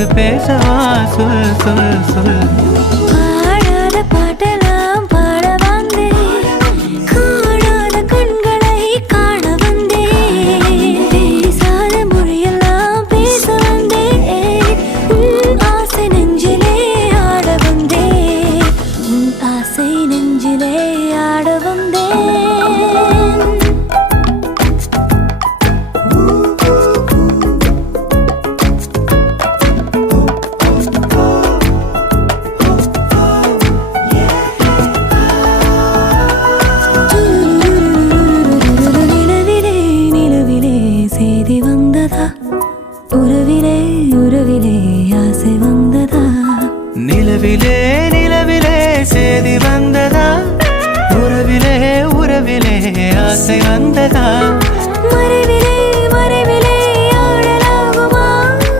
என்னோடு பேசவா சொல் சொல் சொல். பாடாத பாட்டெல்லாம் பாட வந்தேன், காணாத கண்களை காண வந்தேன், பேசாத மொழியெல்லாம் பேச வந்தேன், உன் ஆசை நெஞ்சிலே ஆட வந்தேன், உன் ஆசை நெஞ்சிலே ஆட வந்தேன். செய்தி வந்ததா, உறவிலே உறவிலே ஆசை வந்ததா, நிலவிலே